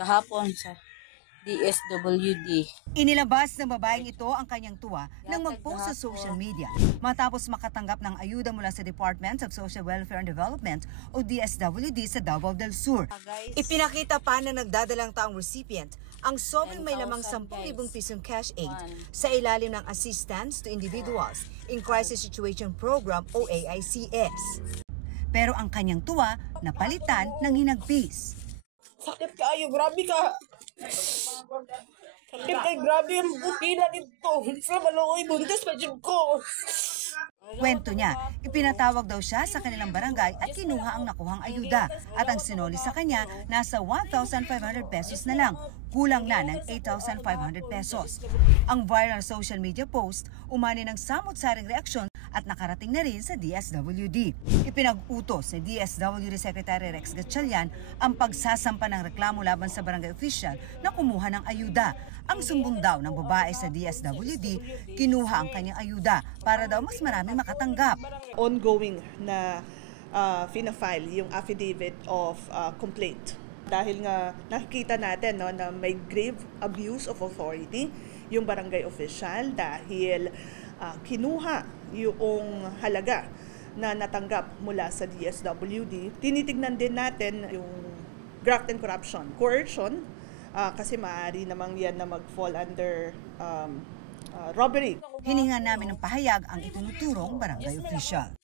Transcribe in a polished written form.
kahapon sa DSWD. Inilabas ng babaeng ito ang kanyang tuwa nang mag-post sa social media matapos makatanggap ng ayuda mula sa Department of Social Welfare and Development o DSWD sa Davao del Sur. Ipinakita pa na nagdadalang taong recipient ang sobrang may lamang 10,000 pisong cash aid sa ilalim ng Assistance to Individuals in Crisis Situation Program o AICS. Pero ang kanyang tuwa napalitan ng hinagpis. Sakit kayo, grabe ka. Sakit kayo, grabe ang bukila dito. Sa maluoy, buntis pa dyan ko. Kwento niya, ipinatawag daw siya sa kanilang barangay at kinuha ang nakuhang ayuda at ang sinoli sa kanya nasa 1,500 pesos na lang, kulang na ng 8,500 pesos. Ang viral social media post umani ng samot-saring reaksyon at nakarating na rin sa DSWD. Ipinag-utos ni DSWD Secretary Rex Gatchalian ang pagsasampa ng reklamo laban sa barangay official na kumuha ng ayuda. Ang sumbong daw ng babae sa DSWD, kinuha ang kanyang ayuda para daw mas maraming makatanggap. Ongoing na fina-file yung affidavit of complaint. Dahil nga nakikita natin na may grave abuse of authority yung barangay official dahil kinuha yung halaga na natanggap mula sa DSWD. Tinitignan din natin yung graft and corruption, coercion, kasi maaari namang yan na mag-fall under robbery. Hiningan namin ng pahayag ang itunuturong barangay official.